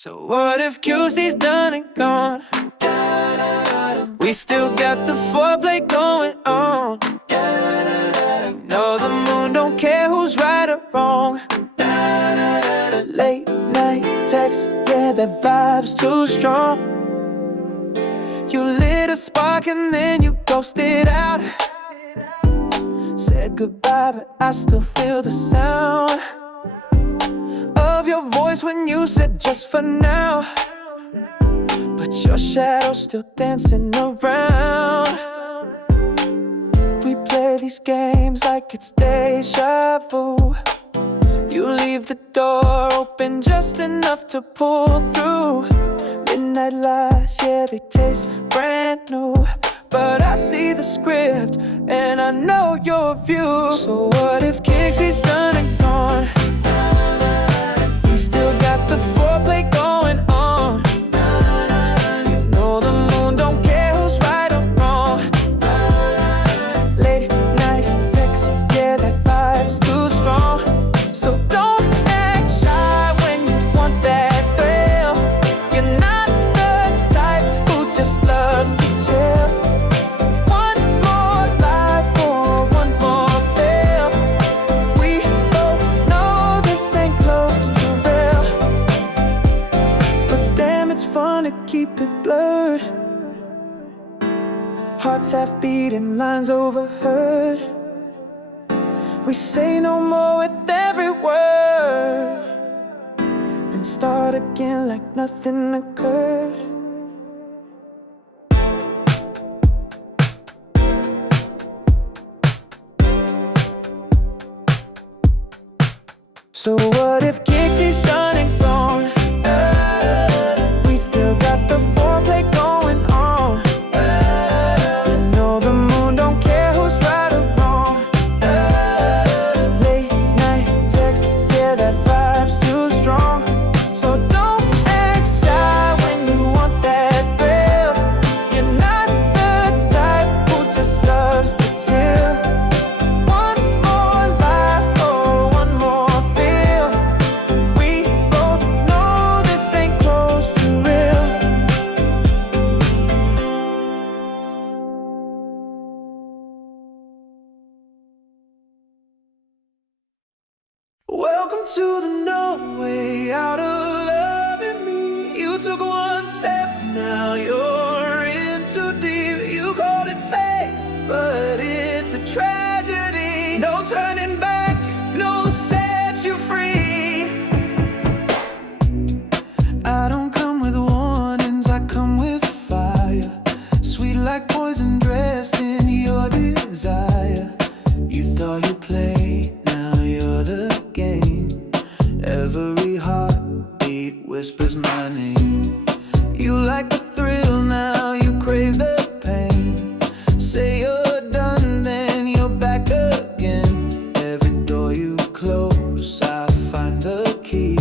So what if QC's done and gone? We still got the foreplay going on. No, the moon don't care who's right or wrong. Late night text, yeah, that vibe's too strong. You lit a spark and then you ghosted out. Said goodbye, but I still feel the sound of your voice when you said just for now. But your shadow's still dancing around. We play these games like it's deja vu. You leave the door open just enough to pull through. Midnight lies, yeah, they taste brand new. But I see the script and I know your view. So what if Kixie's done and gone? We still got the foreplay going on. You know the moon don't care who's right or wrong. Late night text, yeah, that vibe's too strong. So don't act shy when you want that thrill. You're not the type who just loves to chill. One more lie for one more fail. We both know this ain't close to real, but damn, it's fun to keep it blurred. Hearts half beating, lines overheard. We say no more with every word, then start again like nothing occurred. So what if Kixie's done and gone? We still got the foreplay going on. You know the moon don't care who's right or wrong. Late night text, yeah, that vibe's too strong. So don't act shy when you want that thrill. You're not the type who just loves to chill. One more lie for one more feel. We both know this ain't close to real. Welcome to the no way out of loving me. You took one step, now you're in too deep. You called it fate, but it's a tragedy. No turning back, no set you free. I don't come with warnings, I come with fire. Sweet like poison dressed in your desire. You thought you played, now you're the game. Every heartbeat whispers my name. You like the thrill, now you crave the pain. Say you're done, then you're back again. Every door you close, I find the key.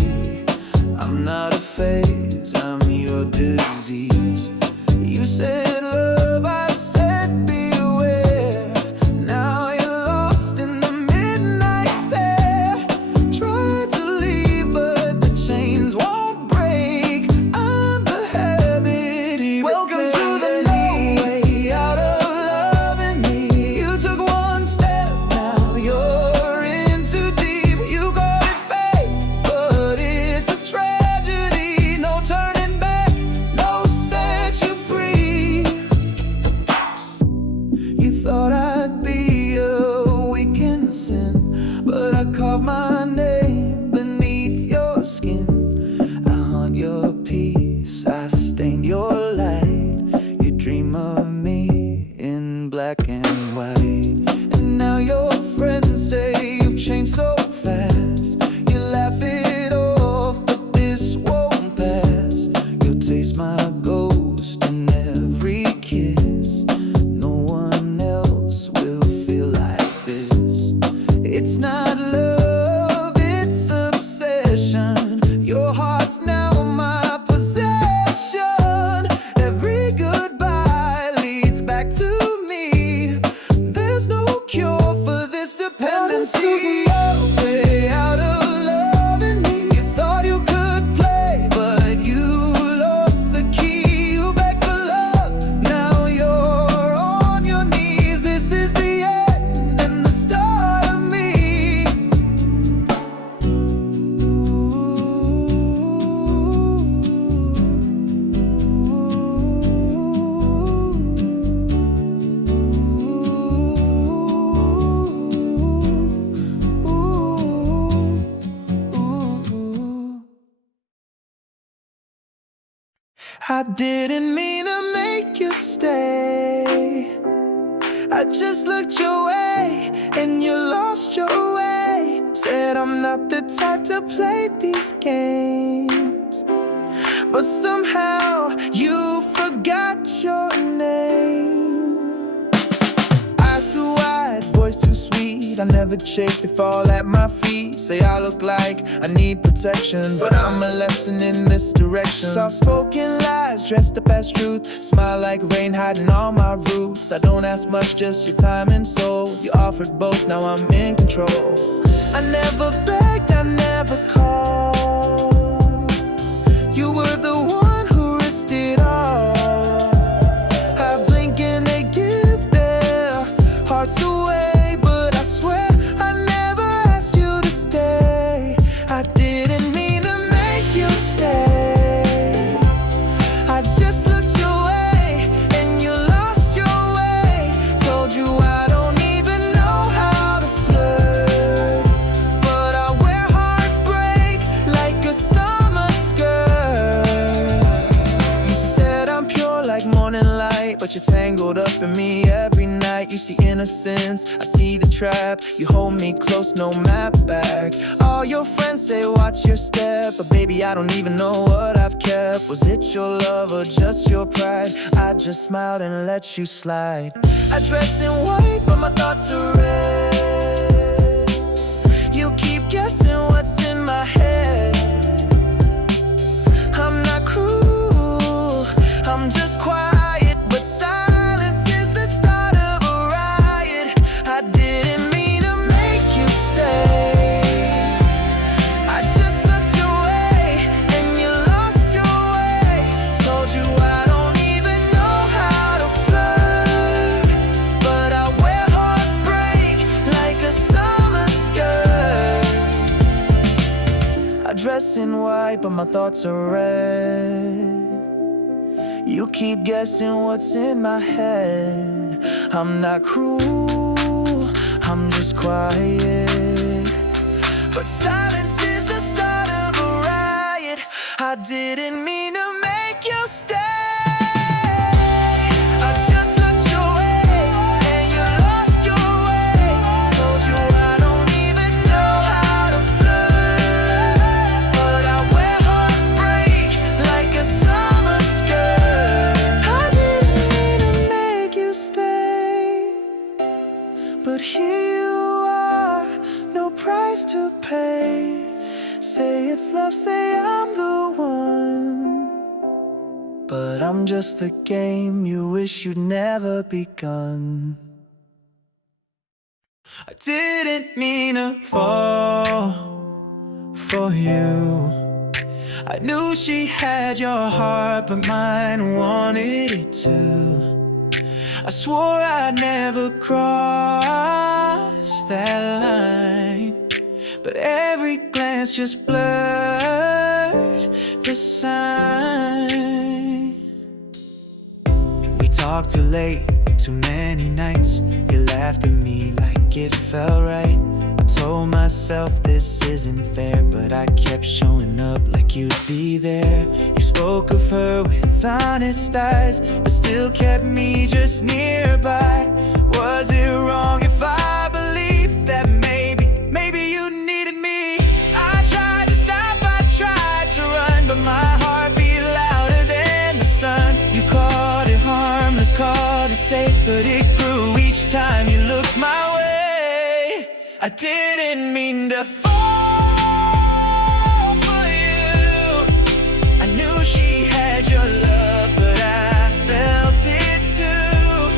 I'm not a phase, I'm your disease. You said love, I said beware. Now you're lost in the midnight stare. Tried to leave, but the chains won't break. I'm the habit you welcome to the no way out of loving me. You took one step, now you're in too deep. You call it fate, but it's a tragedy. No turning back, no set you free. I didn't mean to make you stay. I just looked your way and you lost your way. Said I'm not the type to play these games, but somehow you forgot your name. Eyes too wide, voice too sweet. I never chase, they fall at my feet. Say I look like I need protection, but I'm a lesson in this direction. Soft-spoken lies dressed up as truth. Smile like rain hiding all my roots. I don't ask much, just your time and soul. You offered both, now I'm in control. I never begged, I never called. You were the one who risked it all. I blink and they give their hearts away, but I swear I never asked you to stay. I didn't mean to make you stay. I just looked your way and you lost your way. Told you I don't even know how to flirt, but I wear heartbreak like a summer skirt. You said I'm pure like morning light, but you're tangled up in me every night. You see innocence, I see the trap. You hold me close, no map back. All your friends say watch your step, but baby I don't even know what I've kept. Was it your love or just your pride? I just smiled and let you slide. I dress in white but my thoughts are red. You keep guessing what's in my head. I'm not cruel, I'm just quiet, but silence is the start of a riot. I didn't mean to make you stay. I just looked your way and you lost your way. Told you I don't even know how to flirt, but I wear heartbreak like a summer skirt. I dress in white but my thoughts are red. You keep guessing what's in my head. I'm not cruel, I'm just quiet, but silence is the start of a riot. I didn't mean to make you stay. I just looked your way and you lost your way. Told you I don't even know how to flirt, but I wear heartbreak like a summer skirt. I didn't mean to make you stay, but here you are, no price to pay. Say it's love, say I'm the one, but I'm just the game you wish you'd never begun. I didn't mean to fall for you. I knew she had your heart, but mine wanted it too. I swore I'd never cross that line, but every glance just blurred the sign. We talked too late, too many nights. You laughed at me like it felt right. I told myself this isn't fair, but I kept showing up like you'd be there. You spoke of her with honest eyes, but still kept me just nearby. Was it wrong if I believed that maybe you needed me? I tried to stop, I tried to run, but my heart beat louder than the sun. You called it harmless, called it safe, but it grew each time you looked my way. I didn't mean to fall for you. I knew she had your love, but I felt it too.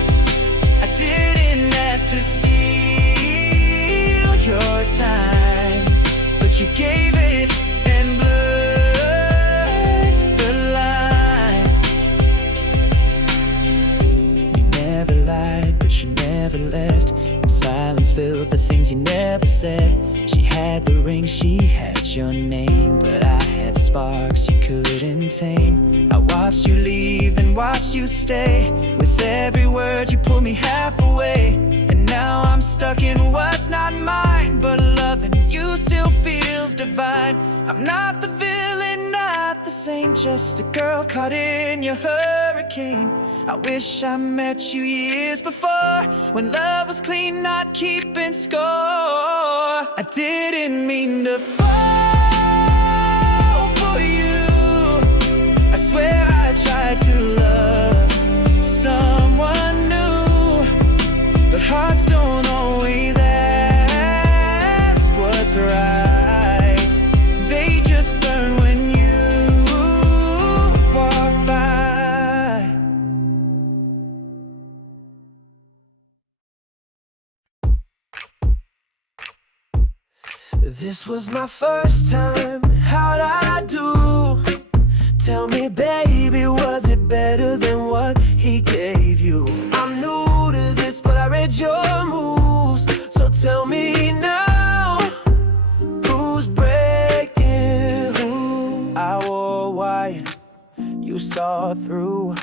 I didn't ask to steal your time, but you gave it and blurred the line. You never lied, but you never left. And silence filled the things you never said. She had the ring, she had your name, but I had sparks you couldn't tame. I watched you leave, then watched you stay. With every word you pulled me half away, and now I'm stuck in what's not mine. But loving you still feels divine. I'm not the villain, not the This ain't just a girl caught in your hurricane. I wish I met you years before, when love was clean, not keeping score. I didn't mean to fall for you. I swear I tried to love someone new, but hearts don't always ask what's right. They just burn when you walk by. This was my first time, how'd I do? Tell me, baby, was it better than what he gave you? I'm new to this, but I read your moves, so tell me now, who's breaking who? I wore white, you saw through.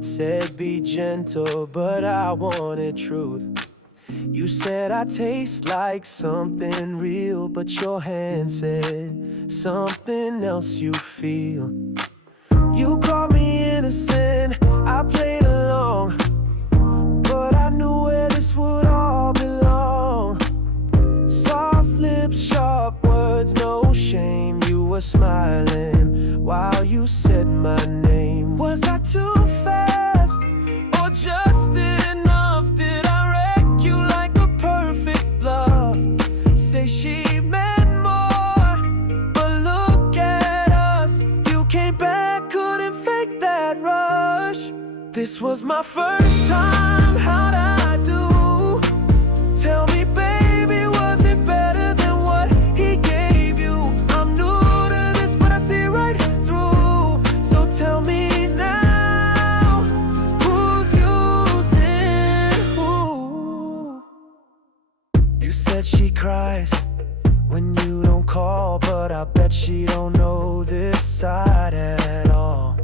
Said be gentle, but I wanted truth. You said I taste like something real, but your hand said something else you feel. You called me innocent, I played along, but I knew where this would all belong. Soft lips, sharp words, no shame. You were smiling while you said my name. Was I too fast or just enough? Did I wreck you like a perfect bluff? Say she meant more, but look at us. You came back, couldn't fake that rush. This was my first time, how'd I do? Tell me, baby, was it better than what he gave you? I'm new to this, but I see right through. So tell me now, who's using who? You said she cries when you don't call, but I bet she don't know this side at all.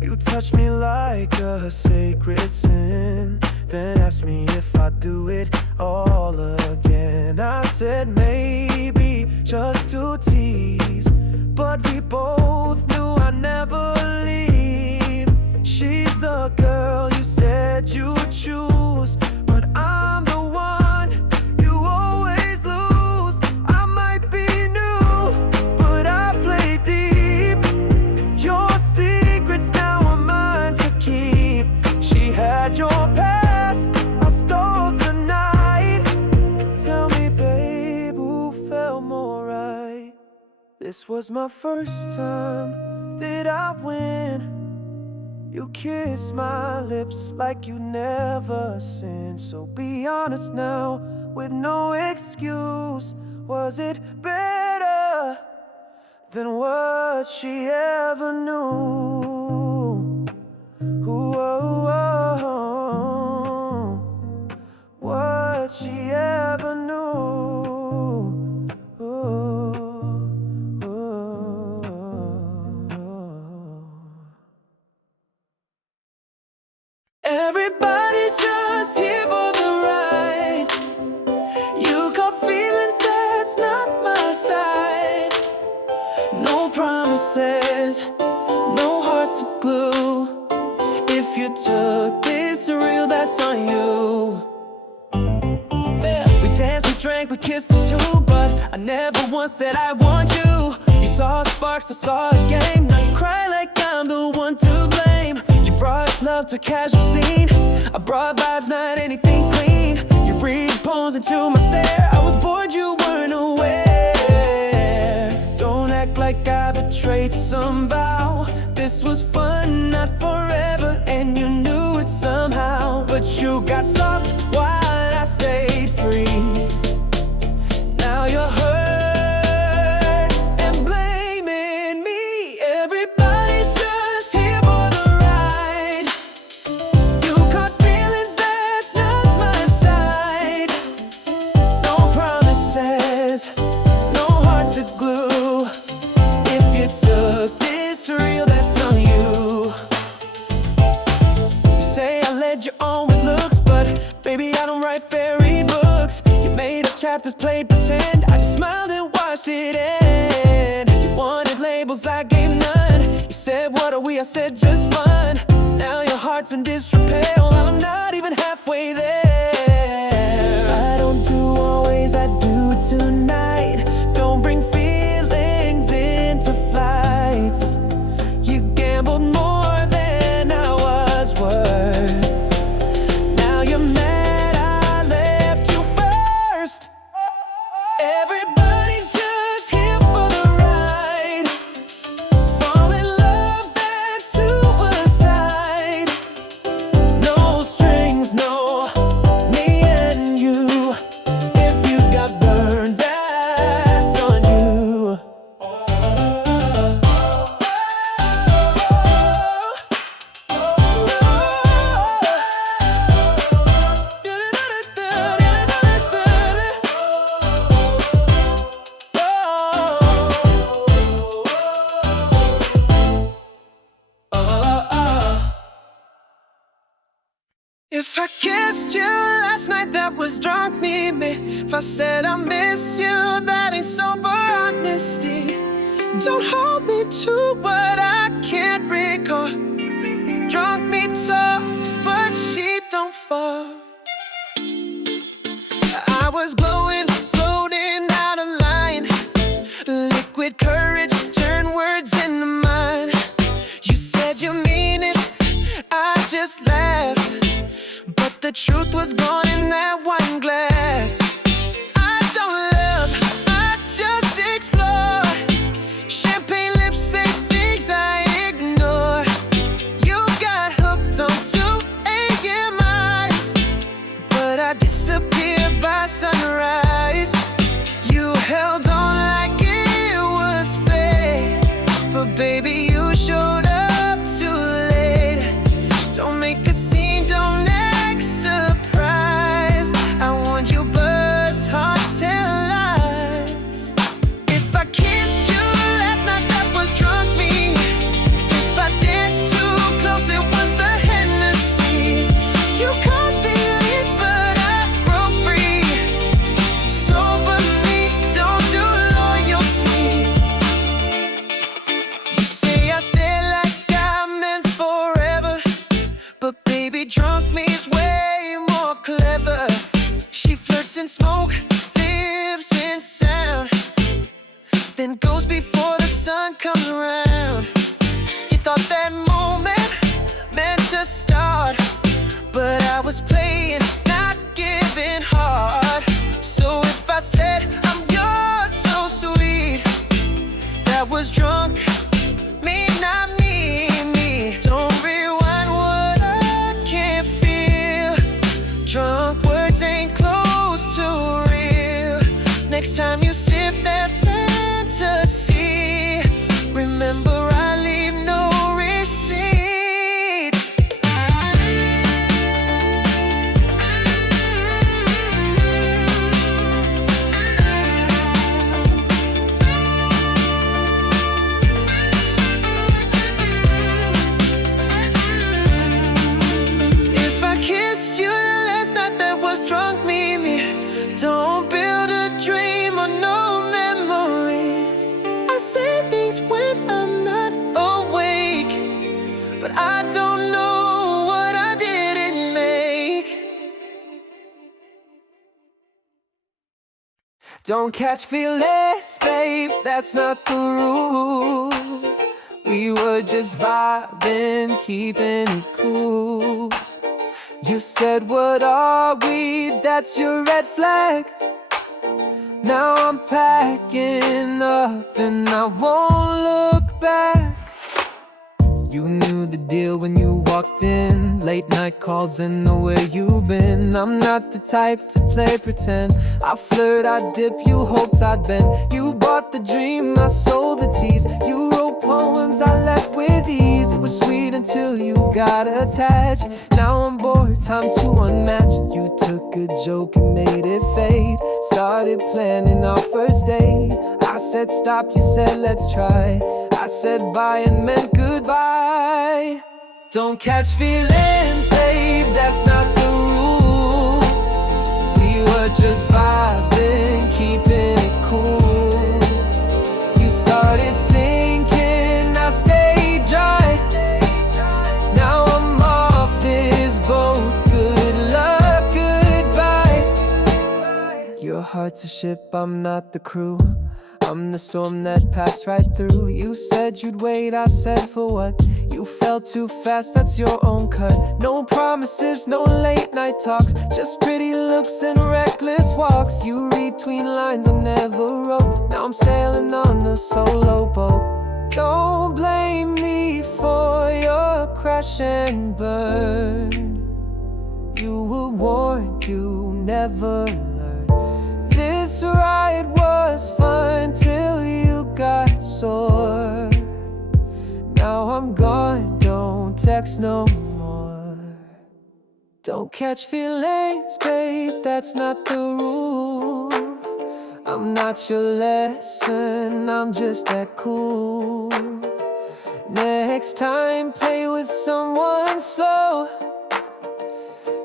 You touch me like a sacred sin, then ask me if I do it all again. I said maybe just to tease, but we both knew I'd never leave. She's the girl you said you'd choose, but I'm the one you always lose. I might be new, but I play deep. Your secrets now are mine to keep. She had your past, I stole tonight. Tell me, babe, who felt more right? This was my first time, did I win? You kissed my lips like you never sinned. So be honest now, with no excuse. Was it better than what she ever knew? What she ever knew. Everybody's just here for the ride. You got feelings, that's not my side. No promises, no hearts to glue. If you took this real, that's on you. We danced, we drank, we kissed it too, but I never once said I want you. You saw sparks, I saw a game. Now you cry like I'm the one to blame. You brought love to casual scene, I brought vibes, not anything clean. You read poems into my stare, I was bored, you weren't aware. Don't act like I betrayed some vow. This was fun, not forever, and you knew it somehow. But you got soft while I stayed free. Now you're hurt and blaming me. Everybody's just here for the ride. You caught feelings, that's not my side. No promises, no hearts to glue. If you took this real, that's on you. You say I led you on with looks, but baby, I don't write fairy books. You made up chapters, played pretend. I just smiled and watched it end. You wanted labels, I gave none. You said, what are we? I said, just fine. Now your heart's in disrepair, while I'm not even halfway there. I don't do always, I do tonight. Don't bring feelings into flights. You gambled more than I was worth. Now you're mad I left you first. Everybody's just here for the ride. Fall in love, that's suicide. No strings, no, me and you. If you got burned, that's on you. If I kissed you last night, that was drunk me. If I said I miss you, that ain't sober honesty. Don't hold me to what I can't recall. Drunk me talks, but she don't fall. I was glowing, floating out of line. Liquid courage, turn words into mine. You said you mean it, I just laughed. But the truth was gone in that wine glass. I don't love, I just explore. Champagne lips say things I ignore. You got hooked on 2 a.m. eyes, but I disappeared by sunrise. You held on like it was fate, but baby you showed up too late. Don't make a scene, don't act surprised. I want you buzzed, hearts tell lies. If I kissed you last night, that was drunk me. If I danced too close, it was the Hennessy. You caught feelings, but I broke free. Sober me, don't do loyalty. You say I stay like I'm meant forever, but baby, drunk me is way more clever. She flirts in smoke, lives in sound, then goes before the sun comes around. You thought that moment meant to start, but I was playing, not giving hard. So if I said I'm yours so sweet, that was drunk me, not me. Don't rewind what I can't feel. Drunk words ain't close to real. Next time you sip that fantasy, remember I leave no receipt. If I kissed you last night, that was drunk me. Don't build a dream or no memory. I say things when I'm not awake, but I don't know what I didn't make. Don't catch feelings, babe, that's not the rule. We were just vibing, keeping it cool. You said, what are we? That's your red flag. Now I'm packing up and I won't look back. You knew the deal when you walked in. Late night calls and know where you've been. I'm not the type to play pretend. I flirt, I dip, you hoped I'd bend. You bought the dream, I sold the tease. You wrote poems, I left with ease. It was sweet until you got attached. Now I'm bored, time to unmatch. You took a joke and made it fade. Started planning our first date. I said stop, you said let's try. I said bye and meant goodbye. Don't catch feelings, babe, that's not the rule. We were just vibing, keeping it cool. You started sinking, I stayed heart's a ship, I'm not the crew. I'm the storm that passed right through. You said you'd wait, I said for what? You fell too fast, that's your own cut. No promises, no late night talks, just pretty looks and reckless walks. You read between lines I never wrote. Now I'm sailing on a solo boat. Don't blame me for your crash and burn. You were warned, you never learned. This ride was fun till you got sore. Now I'm gone, don't text no more. Don't catch feelings, babe, that's not the rule. I'm not your lesson, I'm just that cool. Next time, play with someone slow.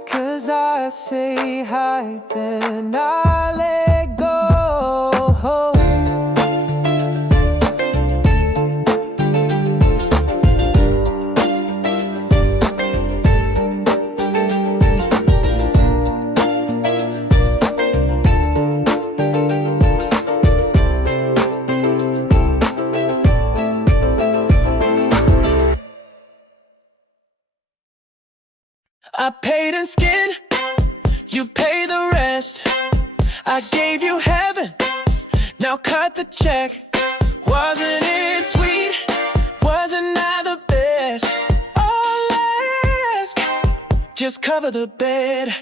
'Cause I say hi, then I let go. I paid in skin, you pay the rest. I gave you heaven, now cut the check. Wasn't it sweet? Wasn't I the best? All I ask, just cover the bed.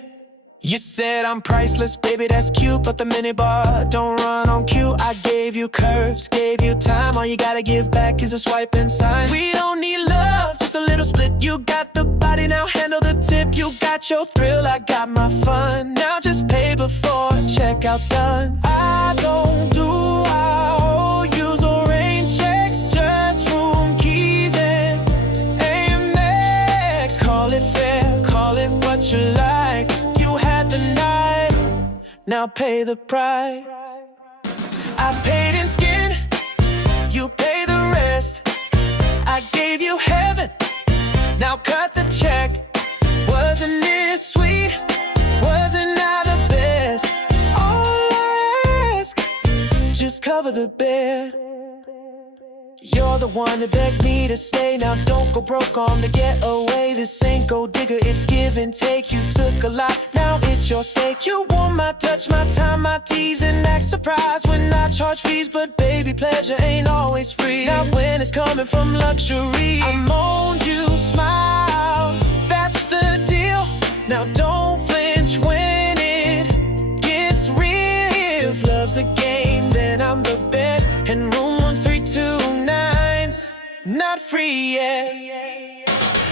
You said I'm priceless, baby, that's cute, but the minibar don't run on cue. I gave you curves, gave you time, all you gotta give back is a swipe and sign. We don't need love, just a little split. You got the body, now handle the tip. You got your thrill, I got my fun. Now just pay before checkout's done. I don't do IOUs or rain checks, just room keys and Amex. Call it fair, call it what you like. Now pay the price. I paid in skin, you pay the rest. I gave you heaven, now cut the check. Wasn't it sweet? Wasn't I the best? All I ask, just cover the bed. You're the one that begged me to stay. Now don't go broke on the getaway. This ain't gold digger, it's give and take. You took a lot, now it's your stake. You want my touch, my time, my tease, and act surprised when I charge fees. But baby, pleasure ain't always free, not when it's coming from luxury. I moaned, you smile, that's the deal. Now don't flinch when it gets real. If love's a game, then I'm the bet. And room 1329's not free yet.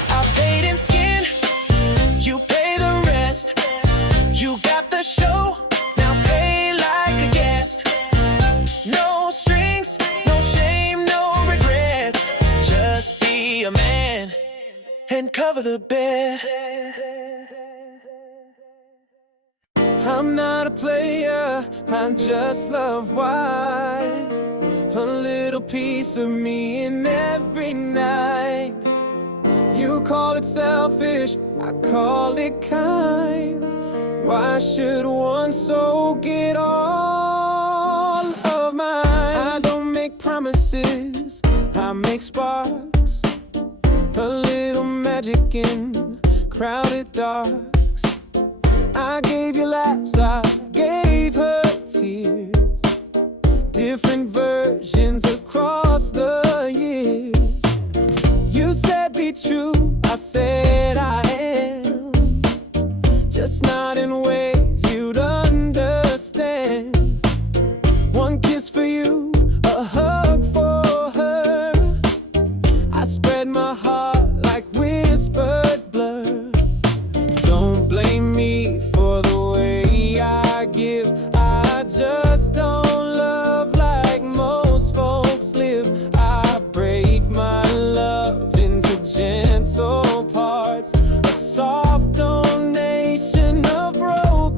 I paid in skin, you pay the rest. You got the show, now pay like a guest. No strings, no shame, no regrets. Just be a man and cover the bed. I'm not a player, I just love wine. A little piece of me in every night. You call it selfish, I call it kind. Why should one soul get all of mine? I don't make promises, I make sparks. A little magic in crowded darks. I gave you laughs, I gave her tears. Different versions across the years. You said be true, I said I am. Just not in ways you'd understand. One kiss for you, a hug for her. I spread my heart like whispered blur. Don't blame me for the way I give, I just don't love like most folks live. I break my love into gentle parts, a soft donation of broken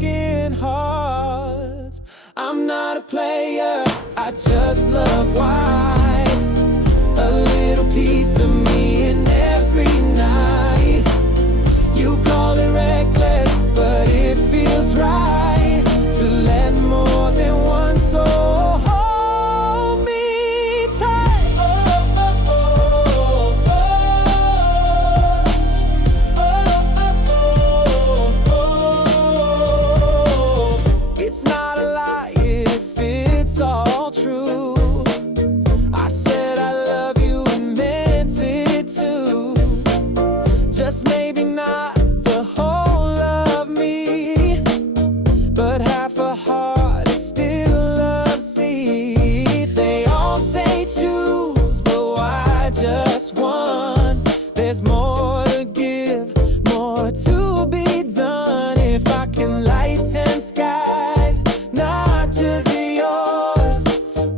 there's more to give, more to be done. If I can lighten skies, not just yours,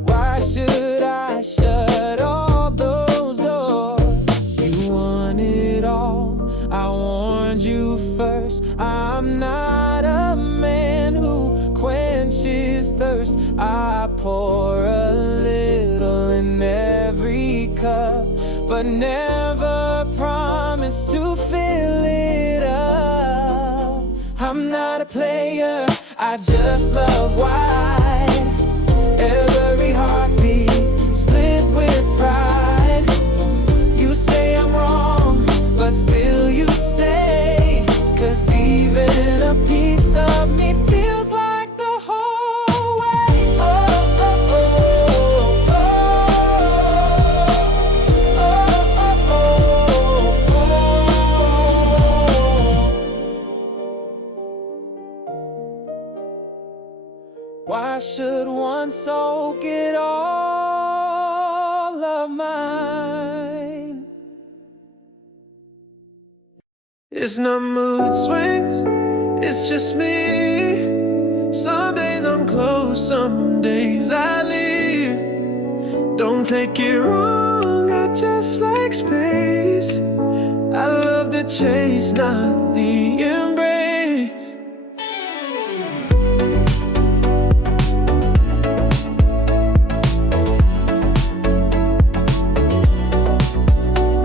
why should I shut all those doors? You want it all, I warned you first. I'm not a man who quenches thirst. I pour a little in every cup, but never promise to fill it up. I'm not a player, I just love wide. Every heartbeat split with pride. You say I'm wrong, but still you stay. 'Cause even a piece of me feels like the whole way. Oh, oh, oh, oh, oh, oh, oh, oh. Why should one soul get all of mine? It's not mood swings, it's just me. Some days I'm close, some days I leave. Don't take it wrong, I just like space. I love the chase, not the embrace.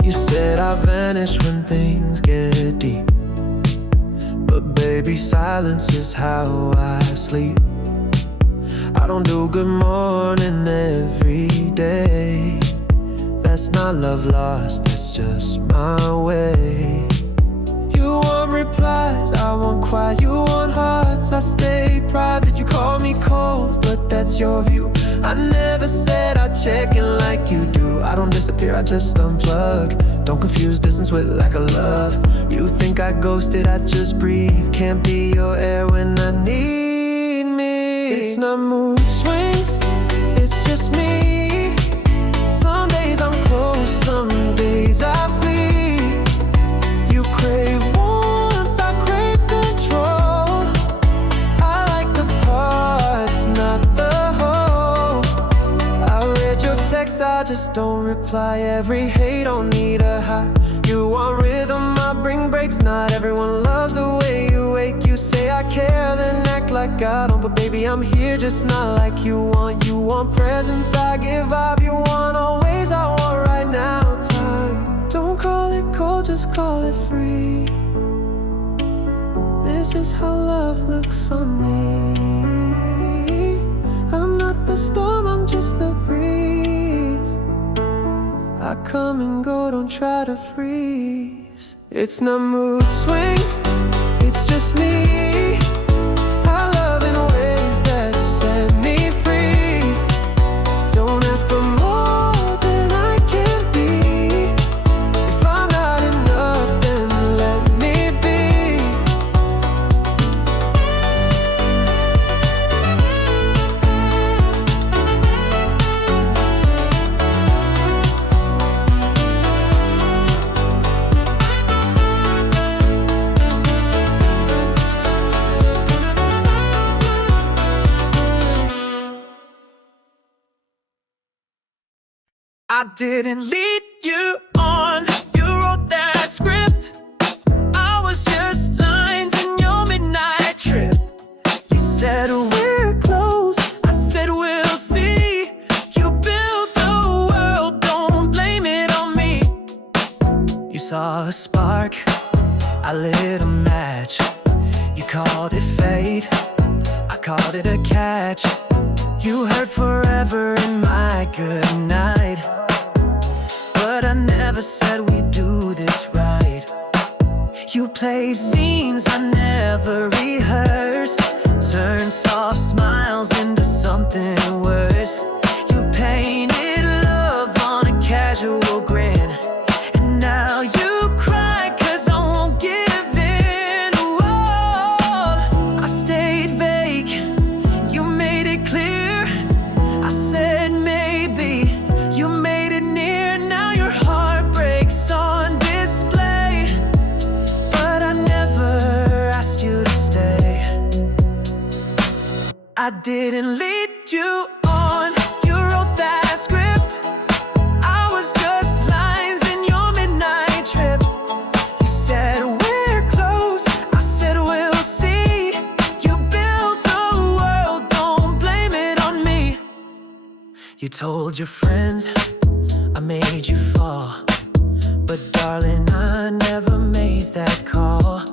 You said I vanish when things get deep, but baby, silence is how I sleep. I don't do good morning every day. That's not love lost, that's just my way. You want replies, I want quiet. You want hearts, I stay private. You call me cold, but that's your view. I never said I'd check in like you do. I don't disappear, I just unplug. Don't confuse distance with lack of love. You think I ghosted, I just breathe. Can't be your air when I need me. It's not mood swings, it's just me. Some days I'm close, some days I flee. You crave warmth, I crave control. I like the parts, not the whole. I read your text, I just don't reply. Every hate don't need a high. You want rhythm, I bring breaks. Not everyone loves the way you wake. You say I care, then act like I don't. But baby, I'm here, just not like you want. You want presence, I give vibe. You want always, I want right now. Time, don't call it cold, just call it free. This is how love looks on me. I'm not the storm, I'm just the breeze. I come and go, don't try to freeze. It's not mood swings, it's just me. I love in ways that set me free. Don't ask for more than I can be. If I'm not enough, then let me be. I didn't lead you on, you wrote that script. I was just lines in your midnight trip. You said we're close, I said we'll see. You built the world, don't blame it on me. You saw a spark, I lit a match. You called it fate, I called it a catch. You heard forever in my good night, but I never said we'd do this right. You played scenes I never rehearsed, turned soft smiles into something worse. You painted love on a casual grin, and now you cry 'cause I won't give in. Whoa. I stayed vague, you made it clear. I said maybe, you made it near. Now your heart breaks on display. didn't lead you on. You wrote that script. I was just lines in your midnight trip. You said we're close. I said we'll see. You built a world, don't blame it on me. You told your friends I made you fall, but darling, I never made that call.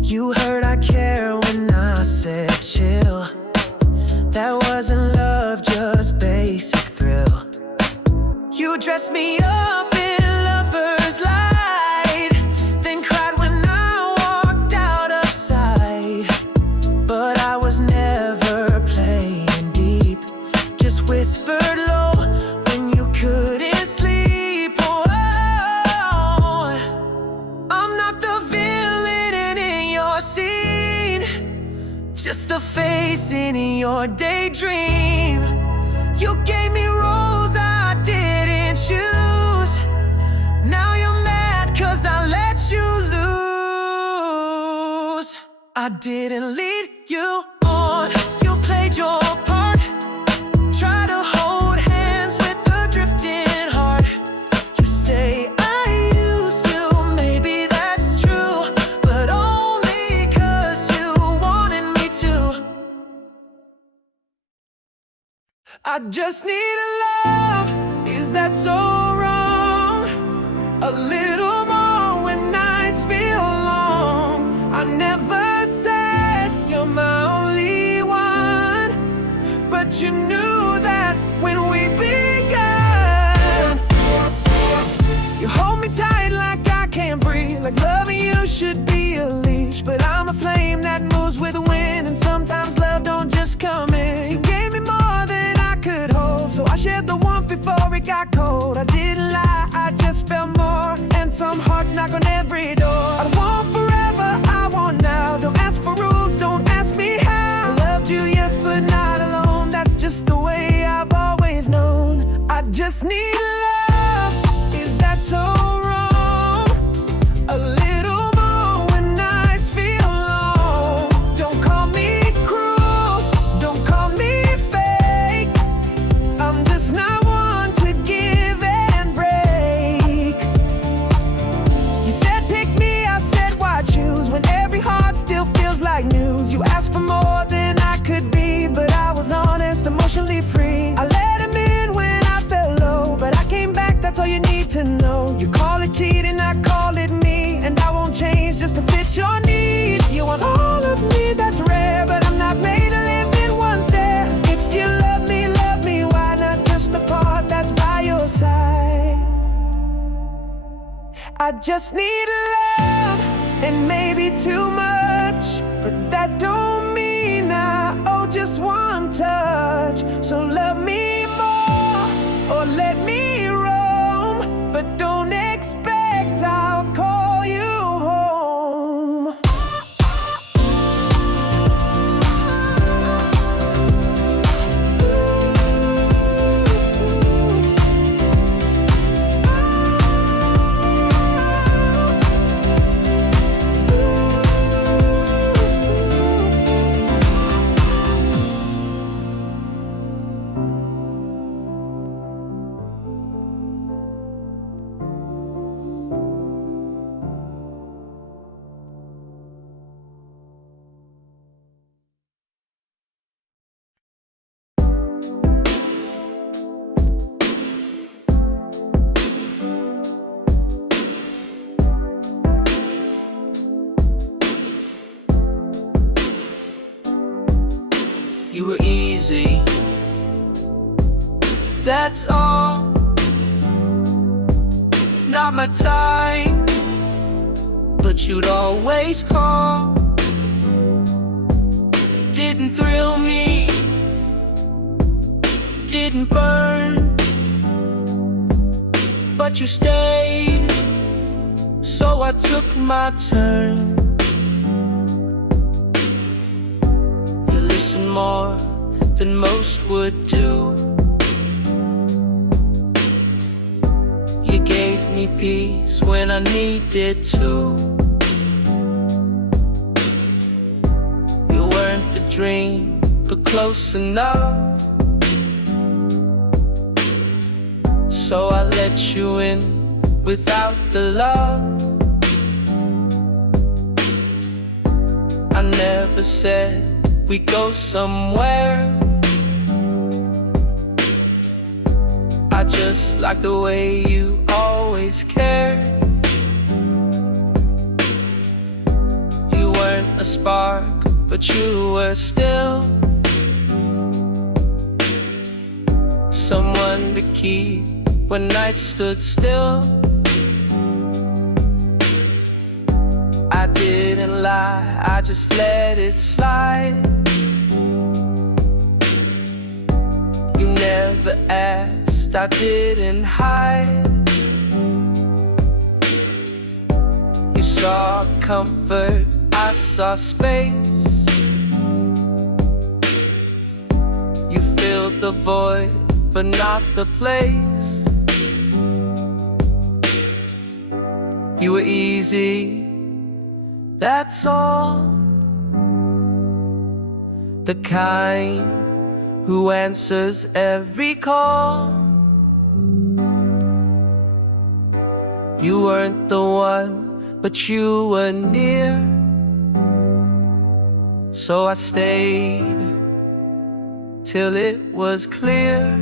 You heard I care when I said chill. That wasn't love, just basic thrill. You dressed me up in lover's light, then cried when I walked out of sight. But I was never playing deep, just whispered low when you couldn't sleep. Oh, I'm not the villain in your scene, just the face in your daydream. You gave me roles I didn't choose. Now you're mad 'cause I let you lose. I didn't lead you on. You played your part. Try to hold hands with a drifting heart. You say I used you, maybe that's true, but only 'cause you wanted me to. I just need a love, is that so wrong? A little more when nights feel long. I never said you're my only one, but you knew that when we began. You hold me tight like I can't breathe, like loving you should be a leash. But I'm a flame that moves with the wind, and sometimes love don't just come in. You gave me more than I could hold, so I shared the warmth before it got cold. I didn't lie, I just felt more, and some hearts knock on every door. I want forever, I want now. Don't ask for rules, don't ask me how. I loved you, yes, but not alone. That's just the way I've always known. I just need love, is that so wrong? A little more when nights feel long. Don't call me cruel, don't call me fake. I'm just not one to give and break. You said pick me, I said why choose, when every heart still feels like news. You asked for more than I could be, but I was honest, emotionally free. I let him in when I felt low, but I came back, that's all you need to know. You call it cheating, I call it me, and I won't change just to fit your need. You want all of me, that's rare, but I'm not made to live in one stare. If you love me, why not just the part that's by your side? I just need love, and maybe too much, but that don't mean I owe just one touch. So love me more, or let me roam, but don't expect I'll call you home. You were easy, that's all. Not my type, but you'd always call. Didn't thrill me, didn't burn, but you stayed, so I took my turn. You listen more than most would do. You gave me peace when I needed to. You weren't the dream, but close enough. So I let you in without the love. I never said we'd go somewhere. I just like the way you always cared. You weren't a spark, but you were still someone to keep when nights stood still. I didn't lie, I just let it slide. You never asked, I didn't hide. You saw comfort, I saw space. You filled the void, but not the place. You were easy, that's all. The kind who answers every call. You weren't the one, but you were near. So I stayed till it was clear.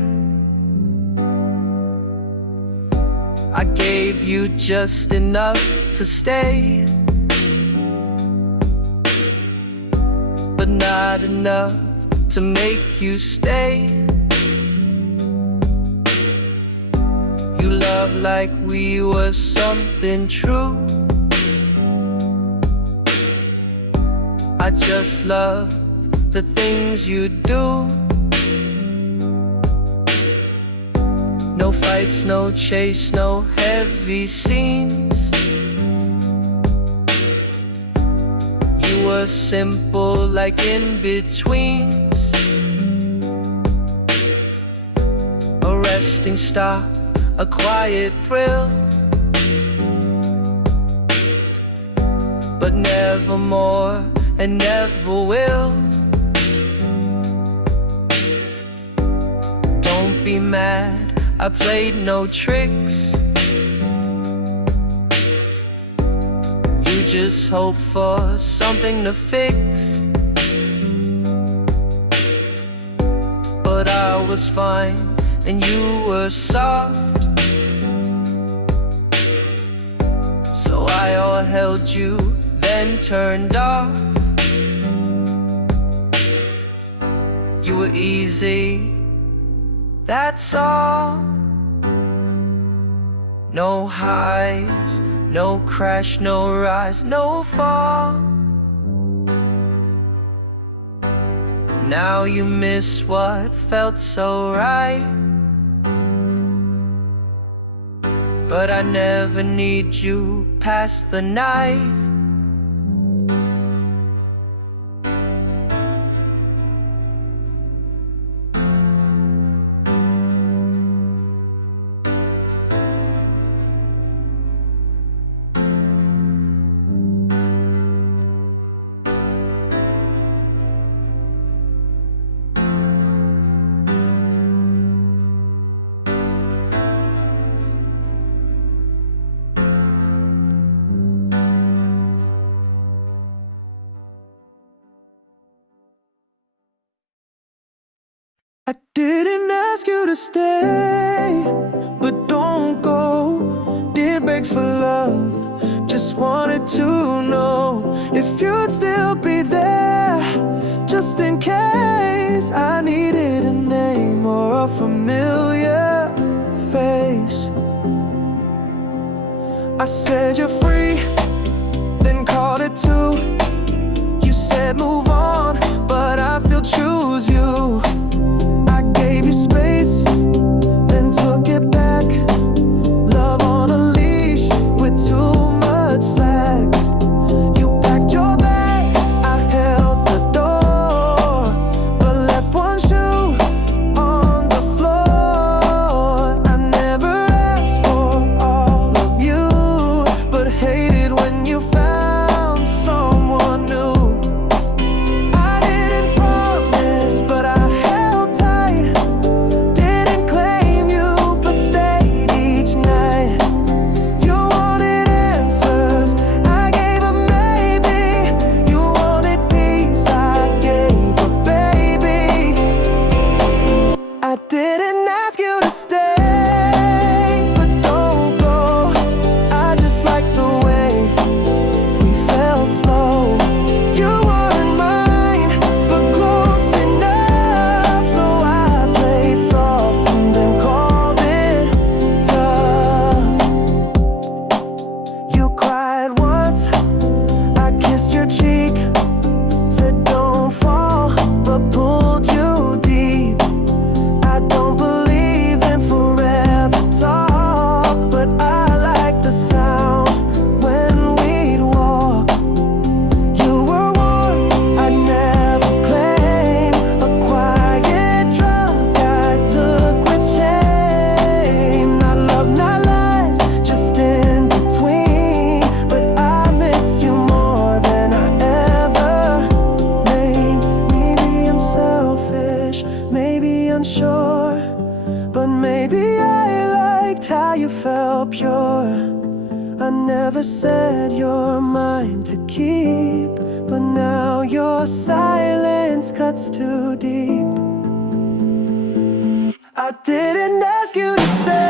I gave you just enough to stay, but not enough to make you stay. You loved like we were something true. I just love the things you do. No fights, no chase, no heavy scenes. You were simple like in-betweens. A resting stop, a quiet thrill, but never more and never will. Don't be mad, I played no tricks. You just hope for something to fix. But I was fine and you were soft, so I all held you, then turned off. You were easy, that's all. No highs, no crash, no rise, no fall. Now you miss what felt so right, but I never need you past the night. I didn't ask you to stay, but don't go. Didn't beg for love, just wanted to know if you'd still be there, just in case I needed a name or a familiar face. I said you're free, then called it two. You said move on, but I still choose you. Gave you space, then took it back. Love on a leash with too much slack. You packed your bags, I held the door, but left one shoe on the floor. I never asked for all of you, but hated when you You cried once, I kissed your cheek, said don't fall, but pulled you deep. I don't believe in forever talk, but I like the sound when we'd walk. You were warm, I'd never claim, a quiet drug I took with shame. Not love, not lies, just in between, but I miss you more than I ever made. Maybe I'm selfish, maybe unsure, but maybe I liked how you felt pure. I never said you're mine to keep, but now your silence cuts too deep. I didn't ask you to stay.